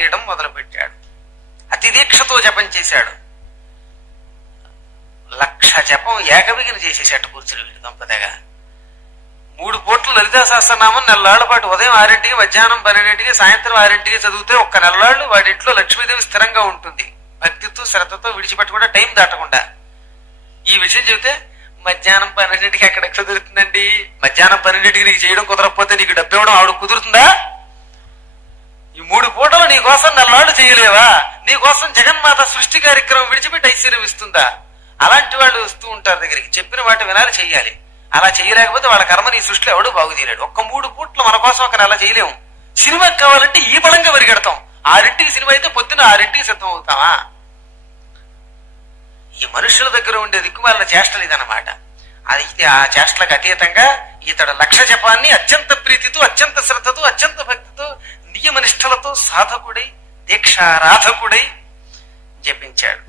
చేయడం మొదలుపెట్టాడు. అతి దీక్షతో జపం చేశాడు. 1,00,000 జపం ఏకవిగిన చేసేసాట కూర్చుని వీడు దంపతగా. 3 పూట్ల లలితా సహస్రనామం నెలలాళ్ల పాటు ఉదయం 6ంటికి, మధ్యాహ్నం 12ంటికి, సాయంత్రం 6ంటికి చదివితే ఒక్క నెలలాళ్లు వాడి ఇంట్లో లక్ష్మీదేవి స్థిరంగా ఉంటుంది. భక్తితో శ్రద్ధతో విడిచిపెట్టకుండా, టైం దాటకుండా. ఈ విషయం చెబితే మధ్యాహ్నం 12ంటికి ఎక్కడ కుదురుతుందండి, మధ్యాహ్నం 12ంటికి నీకు చేయడం కుదరకపోతే నీకు డబ్బు ఇవ్వడం ఆవిడ కుదురుతుందా? ఈ 3 పూటలు నీ కోసం నెలలాళ్లు చేయలేవా? నీ కోసం జగన్మాత సృష్టి కార్యక్రమం విడిచిపెట్టి ఐశ్వర్యం ఇస్తుందా? అలాంటి వాళ్ళు వస్తూ ఉంటారు దగ్గరికి. చెప్పిన వాటి వినాలి, చెయ్యాలి. అలా చేయలేకపోతే వాళ్ళ కర్మ నీ సృష్టిలో ఎవడు బాగు చేయలేడు. ఒక్క 3 పూట్లు మన కోసం ఒక నెల చేయలేము. సినిమాకి కావాలంటే ఈ బలంగా పరిగెడతాం. 6ంటికి సినిమా అయితే పొద్దున్న 6ంటికి సిద్ధం అవుతామా? ఈ మనుషుల దగ్గర ఉండే దిక్కుమాలిన చేష్టలు ఇదన్నమాట. అయితే ఆ చేష్టలకు అతీతంగా ఇతడు 1,00,000 జపాన్ని అత్యంత ప్రీతితో, అత్యంత శ్రద్ధతో, అత్యంత భక్తితో, నియమనిష్టలతో సాధకుడై, దీక్షారాధకుడై జపించాడు.